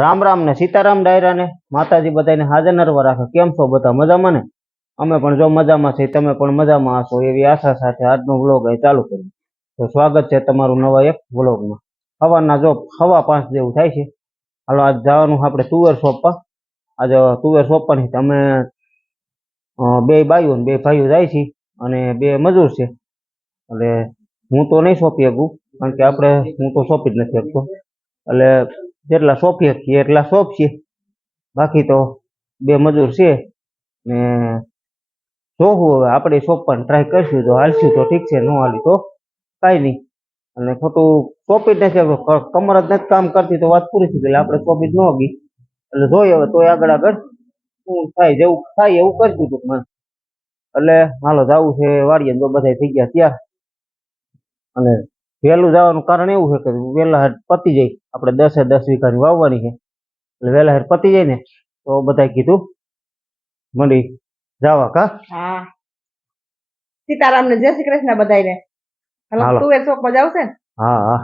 રામ રામ ને સીતારામ ડાયરા ને માતાજી બધાને હાજર નરવા રાખે. કેમ છો બધા મજામાં ને? અમે પણ જો મજામાં છીએ, તમે પણ મજામાં હશો એવી આશા સાથે આજનો વ્લોગ અહીં ચાલુ કર્યો તો સ્વાગત છે તમારું નવા એક વ્લોગમાં. હવાના જો હવા પાંચ જેવું થાય છે. હાલો, આજ જવાનું આપણે તુવેર સોંપવા. આજે તુવેર સોંપવાની અમે બે બાઈઓ બે ભાઈઓ જાય છે અને બે મજૂર છે. એટલે હું તો નહીં સોંપી શકું, કારણ કે આપણે, હું તો સોંપી જ નથી શકતો. એટલે જેટલા સોંપી શકીએ એટલા સોંપીએ બાકી તો બે મજૂર છે ને જોવું હવે આપણે સોંપવાનું ટ્રાય કરશું. તો હાલશું તો ઠીક છે, ન હાલી તો કાંઈ નહીં. અને ખોટું સોંપી જ નથી કમર જ નથી કામ કરતી, તો વાત પૂરી થઈ ગઈ. આપણે સોંપી જ ન ગઈ એટલે જોઈએ હવે તોય આગળ આગળ શું થાય જેવું, થાય એવું કરશું ટૂંકમાં એટલે હાલો, જવું છે વાડીએ તો બધા થઈ ગયા ત્યાં. અને વહેલું જવાનું કારણ એવું છે કે વહેલા હાર પતી જાય. આપણે દસે દસ વીઘાની વાવવાની છે. એટલે વહેલા હાર પતી જાય ને તો બધા કીધું મંડી જાવા કા? હા. સીતારામ ને જય શ્રી કૃષ્ણ બધાને હાલો. હાલો. તુવેર ચોકમાં જાવ છે? હા હા.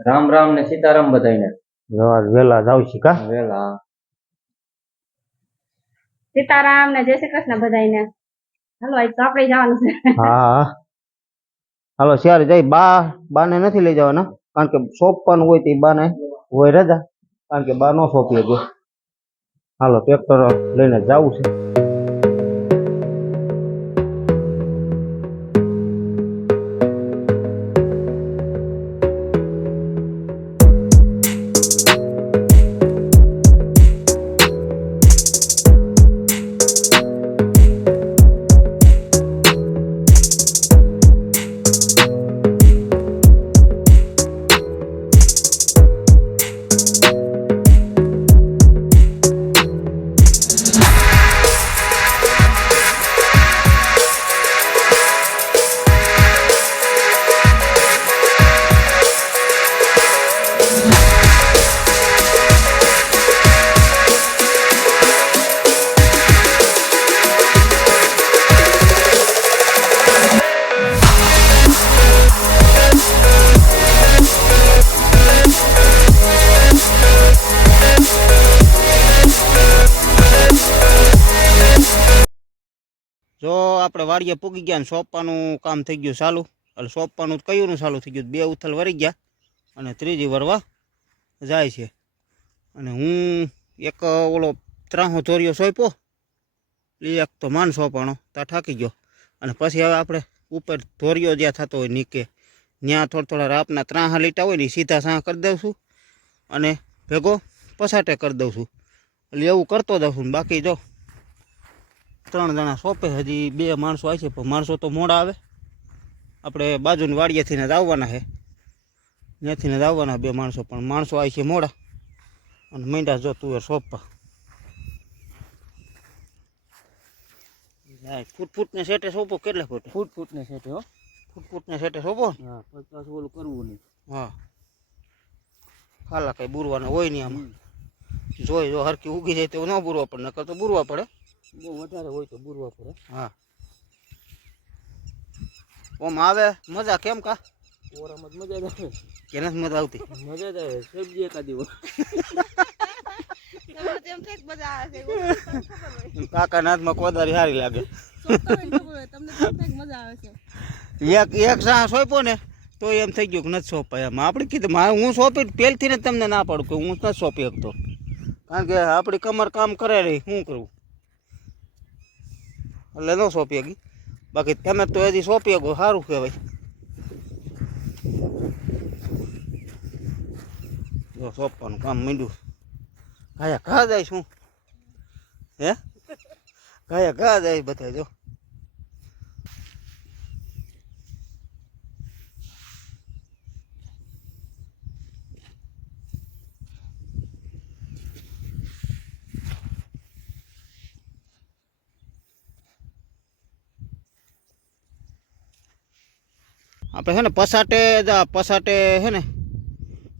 રામ રામ ને સીતારામ બધાને વેલા જાવ છે કા? વેલા સીતારામ ને જય શ્રી કૃષ્ણ બધાને હાલો આજ તો આપણે જવાનું છે. હા હા. હાલો ત્યારે જઈ બા, બાને નથી લઈ જવાના, કારણ કે સોંપવાનું હોય તો બાને હોય રજા. કારણ કે બા નો સોંપી શકે. હાલો ટ્રેક્ટર લઈને જવું છે. આપણે વાડીએ પૂગી ગયા ને સોંપવાનું કામ થઈ ગયું ચાલુ. એટલે સોંપવાનું તો કયું ચાલુ થઈ ગયું. બે ઉથલ વરી ગયા અને ત્રીજી વરવા જાય છે. અને હું એક ઓલો ત્રાહો ધોરિયો સોંપ્યો. એ એક તો માન સોંપાણો ત્યાં ઠાકી ગયો. અને પછી હવે આપણે ઉપર ધોરિયો જ્યાં થતો હોય નીકે ત્યાં થોડા થોડા રાપના ત્રાહા લીટા હોય ને સીધા સાહ કરી દઉં છું. અને ભેગો પસાટે કરી દઉં છું. એટલે એવું કરતો દઉં છું બાકી જો ત્રણ જણા સોંપે હજી બે માણસો આવે છે પણ માણસો તો મોડા આવે. આપણે બાજુની વાડીએથી જ આવવાના છે. ત્યાંથી જ આવવાના બે માણસો પણ માણસો આવે છે મોડા. અને મીંડા જો તું સોંપવા ફૂટ ફૂટને સેટે સોંપો કેટલા ફૂટ? ફૂટ ફૂટ ને સેટે હો. ફૂટ ફૂટને સેટે સોંપો ને? હા પાછું ઓલું કરવું નહીં. હા. ખાલા કઈ બુરવાના હોય નહીં આમાં. જોઈ જો હરકી ઉગી જાય તો ન બુરવા પડે નકર તો બુરવા પડે. બહુ વધારે હોય તો બુરવા પડે હા? ઓમ આવે? મજા કેમ કા? ઓરામાં જ મજા જ આવે. કે નથી મજા આવતી? મજા જ આવે. સબ્જી એકાદી કાકા કોદારી સારી લાગે. મજા એક એક સાહ સોંપ્યો ને તો એમ થઈ ગયું કે નથી સોંપાય એમ. આપણે કીધું મારે હું સોંપી પહેલથી ને તમને ના પાડું કે હું નથી સોંપી શકતો. કારણ કે આપણી કમર કામ કરે રહી શું કરવું? એટલે ન સોંપી ગઈ બાકી તમે તો હજી સોંપી ગયો સારું કહેવાય. જો સોંપવાનું કામ માંડ્યું. કાયા ઘા જાય શું? હે? કાયા ઘા જાય બધા જો. આપણે છે ને પસાટે જ આ પસાટે છે ને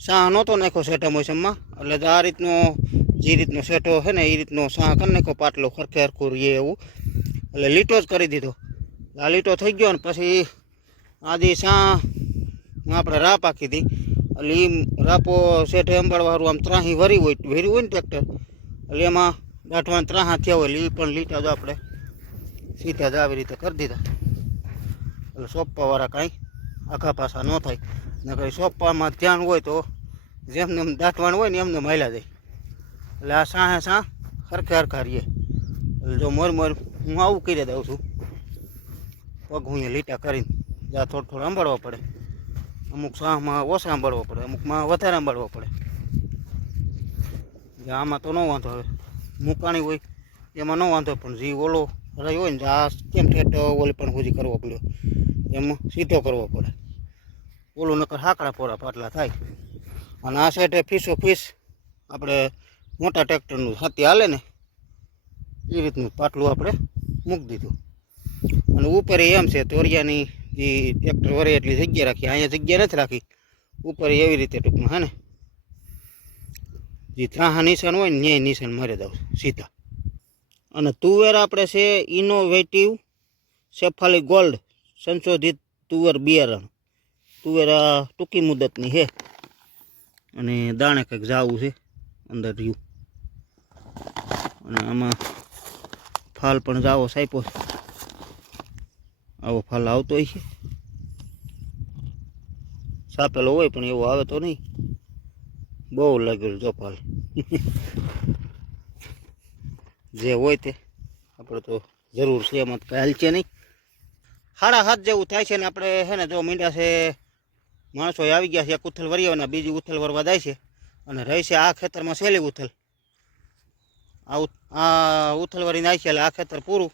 સાહ નહોતો નાખ્યો સેટા મોસમમાં. એટલે આ રીતનો, જે રીતનો સેટો છે ને એ રીતનો સાહ કરી નાખ્યો, પાટલો ખરખે હરખું રહીએ એવું. એટલે લીટો જ કરી દીધો. આ લીટો થઈ ગયો ને પછી આજી સાહ આપણે રા પાકી હતી. એટલે એ રાપો શેઠે અંબાડવાળું આમ ત્રાહી વરી હોય, વેરી હોય ને ટ્રેક્ટર. એટલે એમાં દાંઠવાના ત્રાહા થયા હોય એ પણ લીટા જ આપણે સીધા જ આવી રીતે કરી દીધા. એટલે સોંપવાવાળા કાંઈ આખા પાછા ન થાય. નકર સોંપવામાં ધ્યાન હોય તો જેમને એમ દાંટવાનું હોય ને એમને માયલા જાય એટલે આ સાહે સાહ હરખે હરખા રહીએ. એટલે જો મોર મોર હું આવું કરી દઉં છું. પગ હું લીટા કરીને. જ્યાં થોડું થોડું સાંભળવા પડે. અમુક સાહમાં ઓછા સાંભળવો પડે અમુકમાં વધારે સાંભળવો પડે. જે આમાં તો ન વાંધો હવે મુકાણી હોય, એમાં ન વાંધો પણ જે ઓલો રહ્યો હોય ને આ કેમ ઠેઠ ઓલી પણ સુધી કરવો પડ્યો. એમાં સીધો કરવો પડે. ઓલું નકર હાકડા પોરા પાટલા થાય. અને આ સાઈડે ફીસો ફીસ આપણે મોટા ટ્રેક્ટરનું હાથી હાલે ને, એ રીતનું પાટલું આપણે મૂકી દીધું. અને ઉપર એમ છે, તોરિયાની જે ટ્રેક્ટર વરે એટલી જગ્યા રાખી, અહીંયા જગ્યા નથી રાખી. ઉપર એવી રીતે ટૂંકમાં, હે ને? જે ત્રાહા નિશાન હોય ને ન્યાય નિશાન મારી દઉં સીધા. અને તુવેર આપણે છે ઇનોવેટિવ સેફાલી ગોલ્ડ સંશોધિત તુવેર બિયારણ. તુવેર ટૂંકી મુદતની છે અને દાણે કંઈક જાવું છે, અંદર રહ્યું. અને આમાં ફાલ પણ જાવો સાઈપો આવો ફાલ આવતો હોય છે. સાપેલો હોય પણ એવો આવે તો નહીં. બહુ લાગેલો જો ફાલ. જે હોય તે. આપણે તો જરૂર છે, એમાં કાંઈ હાલ છે નહીં. સાડા હાથ જેવું થાય છે ને આપણે છે ને, જો મીંડા છે માણસો આવી ગયા છે એક ઉથલ અને બીજી ઉથલ વરવા જાય છે અને રહી છે આ ખેતરમાં સહેલી ઉથલ. આ ઉથ- આ ઉથલ વરીને આવી છે એટલે આ ખેતર પૂરું.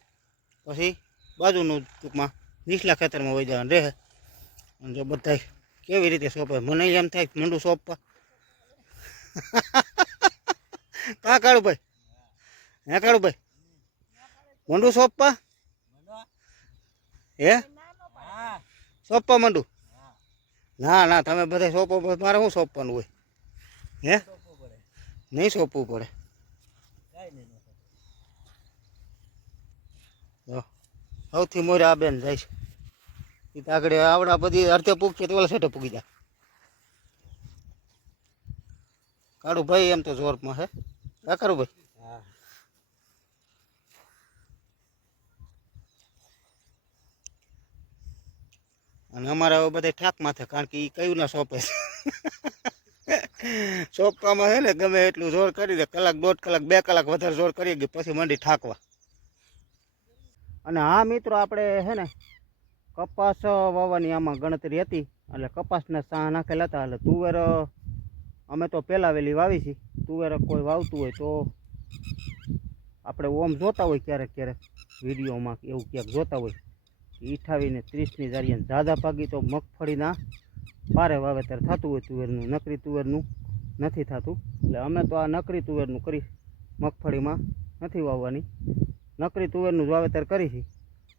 પછી બાજુનું ટૂંકમાં નીચલા ખેતરમાં વહી જવાનું રહે. અને જો બધા કેવી રીતે સોંપે? મને એમ થાય મંડું સોંપવા. કા કાળુભાઈ હે કાળુભાઈ મંડું સોંપવા? હે. સોંપવા મંડું? ના ના, તમે બધા સોંપો મારે શું સોંપવાનું હોય? હે? નહીં સોંપવું પડે. સૌથી મોરે આ બેન જાય છે. એ તો આગળ આવડા બધી અડધે પૂગશે તો ઓલા સેઠે પૂગી જાય. કાળું ભાઈ એમ તો જોરમાં હે. કા કાળું અને અમારે હવે બધા ઠાક માથે, કારણ કે એ કયું ના સોંપે છે. સોંપવામાં છે ને ગમે એટલું જોર કરી દે, કલાક, દોઢ કલાક, બે કલાક વધારે જોર કરીએ કે પછી મંડી ઠાકવા. અને હા મિત્રો, આપણે છે ને કપાસ વાવવાની આમાં ગણતરી હતી, એટલે કપાસના સાહ નાખેલા હતા, એટલે તુવેર, અમે તો પહેલાં વહેલી વાવી છે, તુવેર કોઈ વાવતું હોય તો આપણે ઓમ જોતા હોય ક્યારેક ક્યારેક, વિડીયોમાં એવું ક્યાંક જોતા હોય. ઈઠાવીને ત્રીસની જારીએ જાદા ભાગી તો મગફળીના પારે વાવેતર થતું હોય તુવેરનું, નકરી તુવેરનું નથી થતું. એટલે અમે તો આ નકરી તુવેરનું કરી મગફળીમાં નથી વાવવાની. નકરી તુવેરનું જ વાવેતર કરી છે.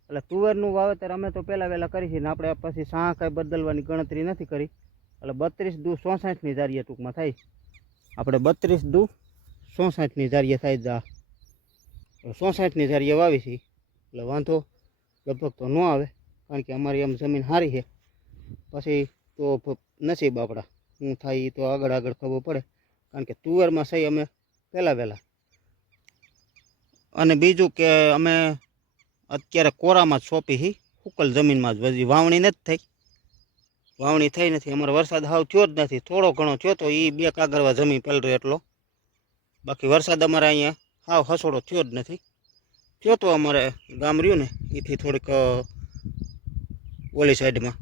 એટલે તુવેરનું વાવેતર અમે તો પહેલાં વહેલાં કરી છે ને આપણે પછી સાહ કાંઈ બદલવાની ગણતરી નથી કરી. એટલે બત્રીસ દુ ચોસાઠની જારીએ ટૂંકમાં થાય. આપણે બત્રીસ દુ ચોસાઠની જારીએ થાય જ ચોસાઠની જારીએ વાવી છે એટલે વાંધો લગભગ તો ન આવે, કારણ કે અમારી એમ જમીન સારી છે. પછી તો નસીબ આપણા. હું થાય એ તો આગળ આગળ ખબર પડે. કારણ કે તુવેરમાં સહી અમે પહેલાં વહેલા અને બીજું કે અમે અત્યારે કોરામાં જ સોંપી હી. હુકલ જમીનમાં જ હજી વાવણી નથી થઈ. વાવણી થઈ નથી. અમારે વરસાદ હાવ થયો જ નથી. થોડો ઘણો થયો તો એ બે કાગરવા જમીન પલરે એટલો. બાકી વરસાદ અમારે અહીંયા હાવ હસોડો થયો જ નથી. થયો તો અમારે ગામ રહ્યું ને, એથી થોડીક ઓલી સાઈડમાં.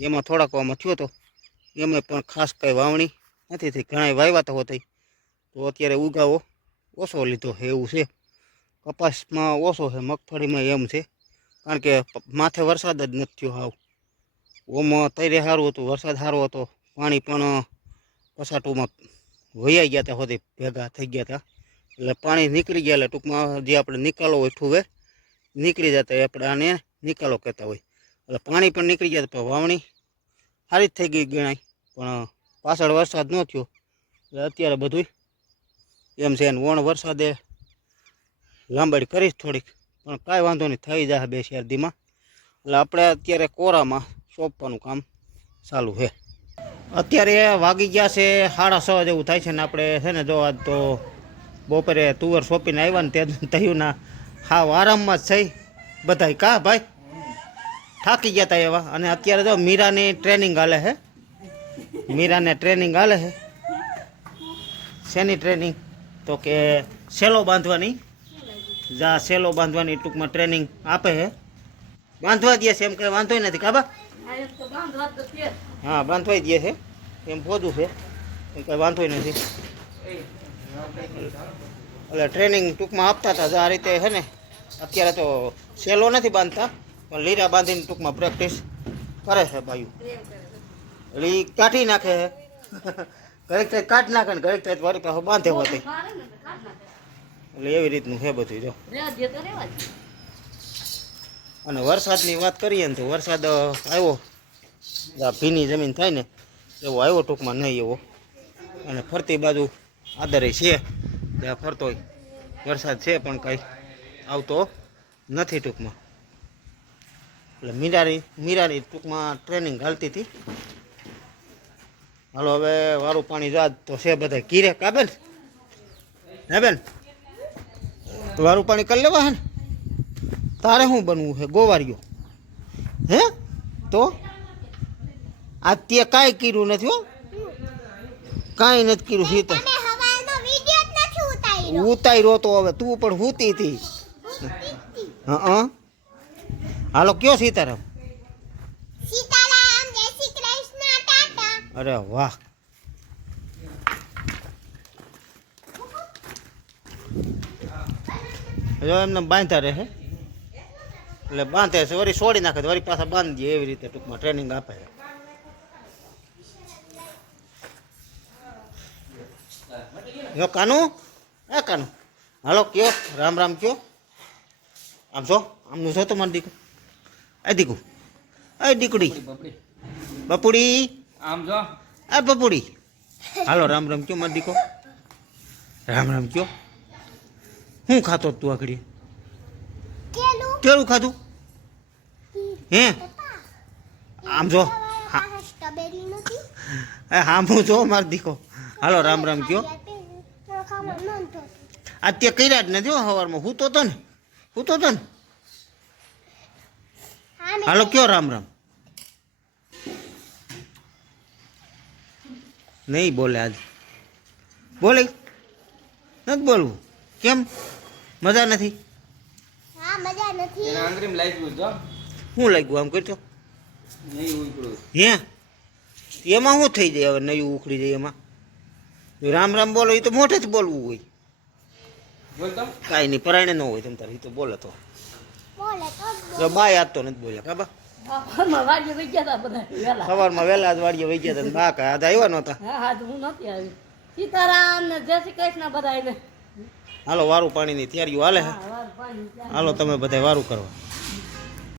એમાં થોડાક આમાં થયો તો, એમાં પણ ખાસ કંઈ વાવણી નથી થઈ. ઘણા વાવ્યા તો હોતી તો અત્યારે ઉગાવો ઓછો લીધો છે, એવું છે. કપાસમાં ઓછો છે, મગફળીમાં એમ છે. કારણ કે માથે વરસાદ જ નથી થયો હાવ. ઓમાં તૈરે સારું હતું, વરસાદ સારો હતો. પાણી પણ પસાટુમાં વૈયા ગયા હતા હોતી ભેગા થઈ ગયા હતા. એટલે પાણી નીકળી ગયા એટલે ટૂંકમાં જે આપણે નિકાલો હોય ઠુવે, નીકળી જતા હોય. આપણે આને નિકાલો કહેતા હોય. એટલે પાણી પણ નીકળી ગયા તો વાવણી સારી જ થઈ ગઈ ગણાય. પણ પાછળ વરસાદ ન થયો. એટલે અત્યારે બધું એમ છે ને વણ વરસાદે લાંબાડી કરીશ થોડીક. પણ કાંઈ વાંધો નહીં, થઈ જાય બે શેરદીમાં એટલે આપણે અત્યારે કોરામાં સોંપવાનું કામ ચાલુ છે. અત્યારે વાગી ગયા છે સાડા છ જેવું થાય છે ને આપણે છે ને જો આજ તો બપોરે તુવર સોંપીને આવ્યા ને તે થયું ના હાવ આરામમાં જ થઈ બધાય કા ભાઈ? થાકી ગયા તા એવા. અને અત્યારે જો મીરાની ટ્રેનિંગ હાલે છે મીરાને ટ્રેનિંગ હાલે છે શેની ટ્રેનિંગ? તો કે સેલો બાંધવાની. જા સેલો બાંધવાની ટૂંકમાં ટ્રેનિંગ આપે છે બાંધવા દે છે એમ કઈ વાંધો નથી કાબા હા બાંધવાઈ દે છે એમ પોદું છે એમ કઈ વાંધો નથી. એટલે ટ્રેનિંગ ટૂંકમાં આપતા હતા આ રીતે છે ને, અત્યારે તો સેલો નથી બાંધતા, પણ લીરા બાંધીને ટૂંકમાં પ્રેક્ટિસ કરે છે ભાઈઓ એટલે એ કાઢી નાખે છે ઘરેક થાય કાઢ નાખે ને ઘરેક થાય વારી પાસે બાંધે હોતી. એટલે એવી રીતનું છે બધું, જો. અને વરસાદની વાત કરીએ ને તો વરસાદ આવ્યો. આ ભીની જમીન થાય ને, એવો આવ્યો ટૂંકમાં નહીં એવો. અને ફરતી બાજુ આદરે છે. ત્યાં ફરતોય વરસાદ છે પણ કંઈ આવતો નથી ટૂંકમાં. એટલે મીરાની મીરાની ટૂંકમાં ટ્રેનિંગ હાલતી હતી. હાલો, હવે વારું પાણી જાત તો છે બધા કીરે કાબેન હે બેન? વારું પાણી કરી લેવા હે ને? તારે શું બનવું છે ગોવારિયો હે? તો? આ તે કાંઈ કર્યું નથી હો. કાંઈ નથી કર્યું. સીતા તમે હવાનો વિડિયો જ નથી ઉતાર્યો તો હવે તું પણ હૂતી હતી હા હાલો કયો સીતારામ? અરે વાહ. જો એમને બાંધતા રહે. એટલે બાંધે છે વળી છોડી નાખે વળી પાછા બાંધી દે એવી રીતે ટૂંકમાં ટ્રેનિંગ આપે. છે જો કાનુ? એ કાનું. હાલો કયો? રામ રામ કયો? આમ છો આમનું છો તો મારી દીકુ એ દીકું. એ દીકડી. બપડી. બપુડી આમ જો. એ બપુડી. હાલો રામ રામ કયો મારી દીકો રામ રામ કયો? હું ખાતો તું આખડી? કેળું ખાધું? હે? આમ જો. હા. આ સ્ટ્રોબેરી નથી? એ હામું જો મારી દીકો હાલો રામ રામ કયો? આ તે કર્યા જ નથી સવારમાં હું તો તો ને. હું તો તો ને. હાલો કયો રામ રામ? નહીં બોલે આજ. બોલે. નથી બોલવું. કેમ? મજા નથી? હા. લાગ્યું આમ કરતો? હે? એમાં શું થઈ જાય હવે નયું ઉખડી જાય એમાં? રામ રામ બોલો એ તો મોઢે જ બોલવું હોય. બોલ તો. કાંઈ નહીં પરાયણે ન હોય તમ તારે એ તો બોલે તો. બાય તો નથી બોલ્યા કાબા સવારમાં વહેલા જ વાડીએ વહી ગયા હતા ને બા આજ આવ્યા નહોતા? સીતારામ ને જય શ્રી કૃષ્ણ બધાને હાલો વારું પાણીની તૈયારીઓ હાલે હાલો તમે બધા વારું કરવા.